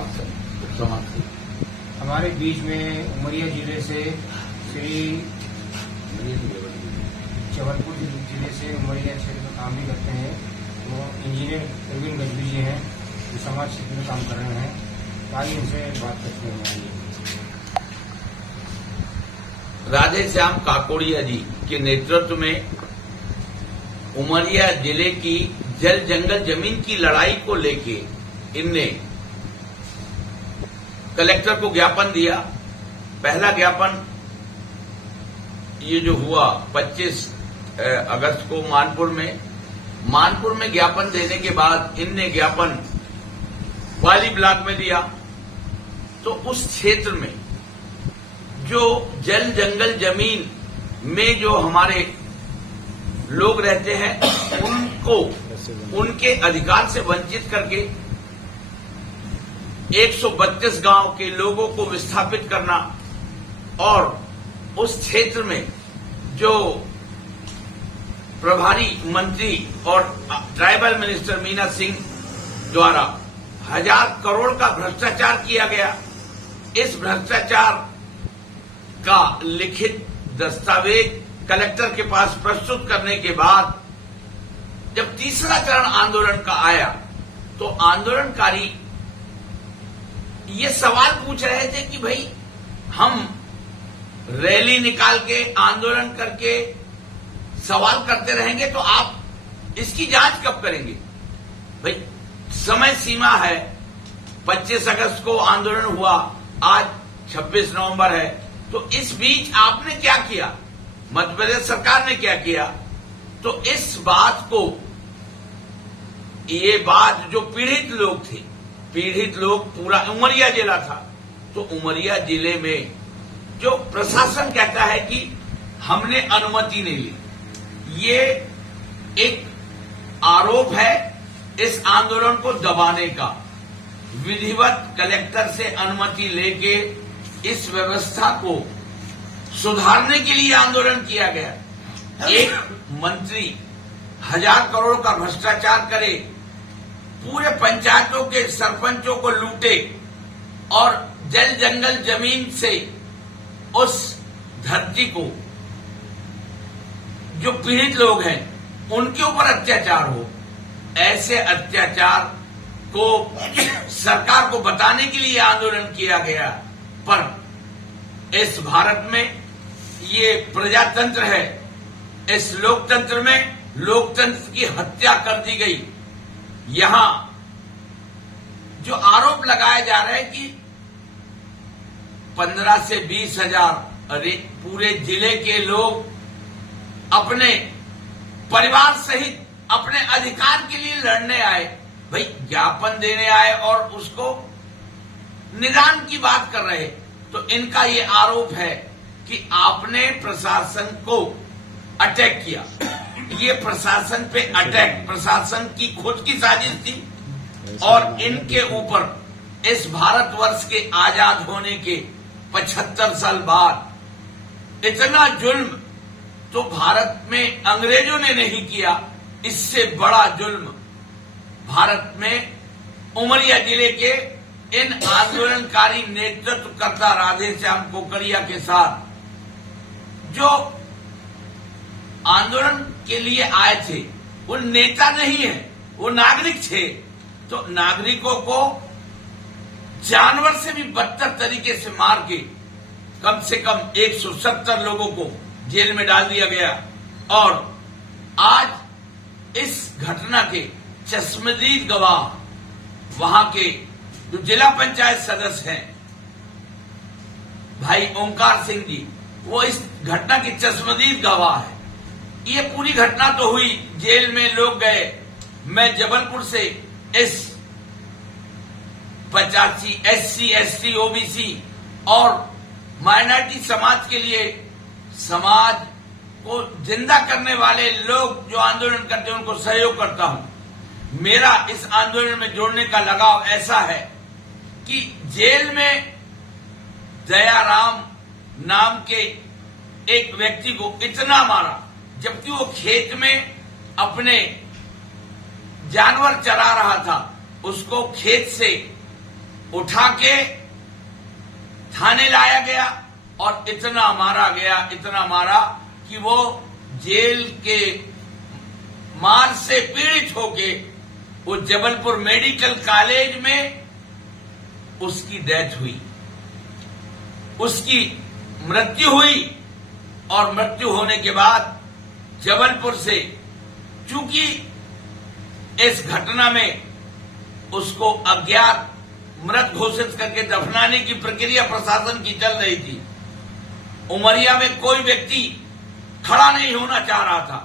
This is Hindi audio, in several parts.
समाज से हमारे बीच में उमरिया जिले से श्री जबलपुर जिले से उमरिया क्षेत्र में काम भी करते हैं। वो इंजीनियर प्रवीण गजबी जी हैं जो समाज क्षेत्र में काम कर रहे हैं। आइए इनसे बात करते हैं। राधे श्याम काकोड़िया जी के नेतृत्व में उमरिया जिले की जल जंगल जमीन की लड़ाई को लेके इनने कलेक्टर को ज्ञापन दिया। पहला ज्ञापन ये जो हुआ 25 अगस्त को मानपुर में ज्ञापन देने के बाद इनने ज्ञापन वाली ब्लॉक में दिया। तो उस क्षेत्र में जो जल जंगल जमीन में जो हमारे लोग रहते हैं उनको उनके अधिकार से वंचित करके 132 गांव के लोगों को विस्थापित करना और उस क्षेत्र में जो प्रभारी मंत्री और ट्राइबल मिनिस्टर मीना सिंह द्वारा 1000 करोड़ का भ्रष्टाचार किया गया। इस भ्रष्टाचार का लिखित दस्तावेज कलेक्टर के पास प्रस्तुत करने के बाद जब तीसरा चरण आंदोलन का आया तो आंदोलनकारी ये सवाल पूछ रहे थे कि भाई हम रैली निकाल के आंदोलन करके सवाल करते रहेंगे तो आप इसकी जांच कब करेंगे। भाई समय सीमा है, 25 अगस्त को आंदोलन हुआ, आज 26 नवंबर है, तो इस बीच आपने क्या किया, मध्य प्रदेश सरकार ने क्या किया। तो इस बात को, ये बात जो पीड़ित लोग थे, पीड़ित लोग पूरा उमरिया जिला था, तो उमरिया जिले में जो प्रशासन कहता है कि हमने अनुमति नहीं ली, ये एक आरोप है इस आंदोलन को दबाने का। विधिवत कलेक्टर से अनुमति लेके इस व्यवस्था को सुधारने के लिए आंदोलन किया गया। एक मंत्री 1000 करोड़ का भ्रष्टाचार करे, पूरे पंचायतों के सरपंचों को लूटे और जल जंगल जमीन से उस धरती को जो पीड़ित लोग हैं उनके ऊपर अत्याचार हो। ऐसे अत्याचार को सरकार को बताने के लिए आंदोलन किया गया। पर इस भारत में ये प्रजातंत्र है, इस लोकतंत्र में लोकतंत्र की हत्या कर दी गई। यहां जो आरोप लगाया जा रहा है कि 15 से 20 हजार पूरे जिले के लोग अपने परिवार सहित अपने अधिकार के लिए लड़ने आए, भाई ज्ञापन देने आए और उसको निदान की बात कर रहे। तो इनका ये आरोप है कि आपने प्रशासन को अटैक किया। ये प्रशासन पे अटैक प्रशासन की खुद की साजिश थी और इनके ऊपर इस भारतवर्ष के आजाद होने के 75 साल बाद इतना जुल्म तो भारत में अंग्रेजों ने नहीं किया। इससे बड़ा जुल्म भारत में उमरिया जिले के इन आंदोलनकारी नेतृत्वकर्ता राधे श्याम कोकड़िया के साथ जो आंदोलन के लिए आए थे, वो नेता नहीं है, वो नागरिक थे। तो नागरिकों को जानवर से भी बदतर तरीके से मार के कम से कम 170 लोगों को जेल में डाल दिया गया। और आज इस घटना के चश्मदीद गवाह वहां के जो जिला पंचायत सदस्य हैं भाई ओंकार सिंह जी, वो इस घटना के चश्मदीद गवाह है। ये पूरी घटना तो हुई, जेल में लोग गए। मैं जबलपुर से इस 85 SC ST OBC और माइनॉरिटी समाज के लिए, समाज को जिंदा करने वाले लोग जो आंदोलन करते हैं उनको सहयोग करता हूं। मेरा इस आंदोलन में जोड़ने का लगाव ऐसा है कि जेल में दयाराम नाम के एक व्यक्ति को इतना मारा, जबकि वो खेत में अपने जानवर चरा रहा था। उसको खेत से उठा के थाने लाया गया और इतना मारा गया, इतना मारा कि वो जेल के मार से पीड़ित होके वो जबलपुर मेडिकल कॉलेज में उसकी डेथ हुई, उसकी मृत्यु हुई। और मृत्यु होने के बाद जबलपुर से, चूंकि इस घटना में उसको अज्ञात मृत घोषित करके दफनाने की प्रक्रिया प्रशासन की चल रही थी, उमरिया में कोई व्यक्ति खड़ा नहीं होना चाह रहा था।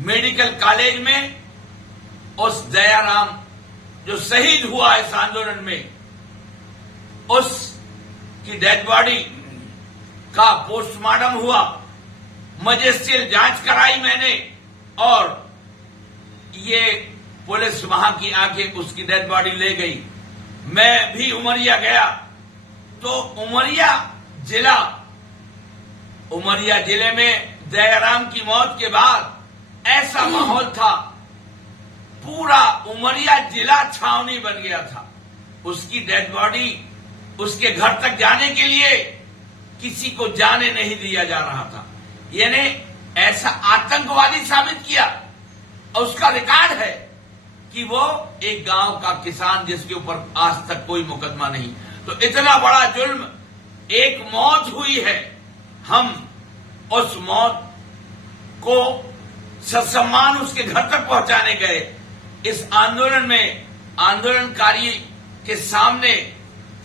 मेडिकल कॉलेज में उस दयाराम जो शहीद हुआ इस आंदोलन में, उसकी डेड बॉडी का पोस्टमार्टम हुआ, मजिस्ट्रियल जांच कराई मैंने और ये पुलिस वहां की आके उसकी डेड बॉडी ले गई। मैं भी उमरिया गया तो उमरिया जिले में दयाराम की मौत के बाद ऐसा माहौल था, पूरा उमरिया जिला छावनी बन गया था। उसकी डेड बॉडी उसके घर तक जाने के लिए किसी को जाने नहीं दिया जा रहा था। यानी ऐसा आतंकवादी साबित किया। और उसका रिकॉर्ड है कि वो एक गांव का किसान जिसके ऊपर आज तक कोई मुकदमा नहीं। तो इतना बड़ा जुल्म, एक मौत हुई है, हम उस मौत को ससम्मान उसके घर तक पहुंचाने गए। इस आंदोलन में आंदोलनकारी के सामने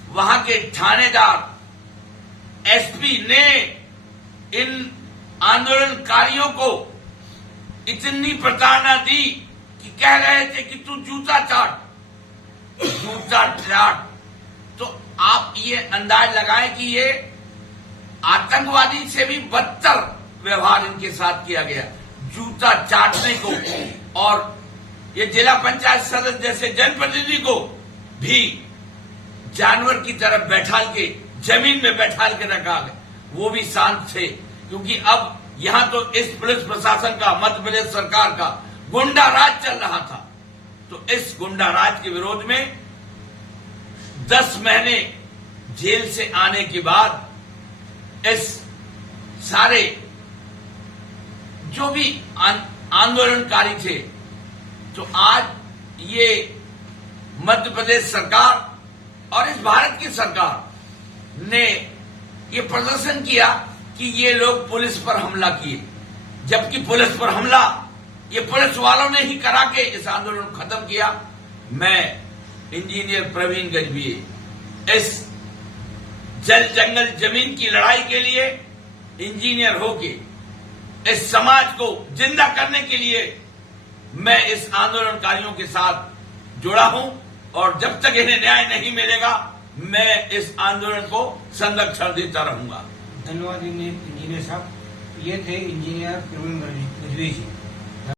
वहां के थानेदार, एसपी ने इन आंदोलनकारियों को इतनी प्रताड़ना दी कि कह रहे थे कि तू जूता चाट। तो आप ये अंदाज लगाएं कि ये आतंकवादी से भी बदतर व्यवहार इनके साथ किया गया, जूता चाटने को। और ये जिला पंचायत सदस्य जैसे जनप्रतिनिधि को भी जानवर की तरफ बैठाल के, जमीन में बैठाल के रखा गया। वो भी शांत थे, क्योंकि अब यहां तो इस पुलिस प्रशासन का, मध्य प्रदेश सरकार का गुंडा राज चल रहा था। तो इस गुंडा राज के विरोध में 10 महीने जेल से आने के बाद इस सारे जो भी आंदोलनकारी थे, तो आज ये मध्य प्रदेश सरकार और इस भारत की सरकार ने ये प्रदर्शन किया कि ये लोग पुलिस पर हमला किए, जबकि पुलिस पर हमला ये पुलिस वालों ने ही करा के इस आंदोलन को खत्म किया। मैं इंजीनियर प्रवीण गजभिये इस जल जंगल जमीन की लड़ाई के लिए इंजीनियर होके इस समाज को जिंदा करने के लिए मैं इस आंदोलनकारियों के साथ जुड़ा हूं। और जब तक इन्हें न्याय नहीं मिलेगा मैं इस आंदोलन को संरक्षण देता रहूंगा। धन्यवाद इंजीनियर साहब। ये थे इंजीनियर प्रवीण गजभिये जी।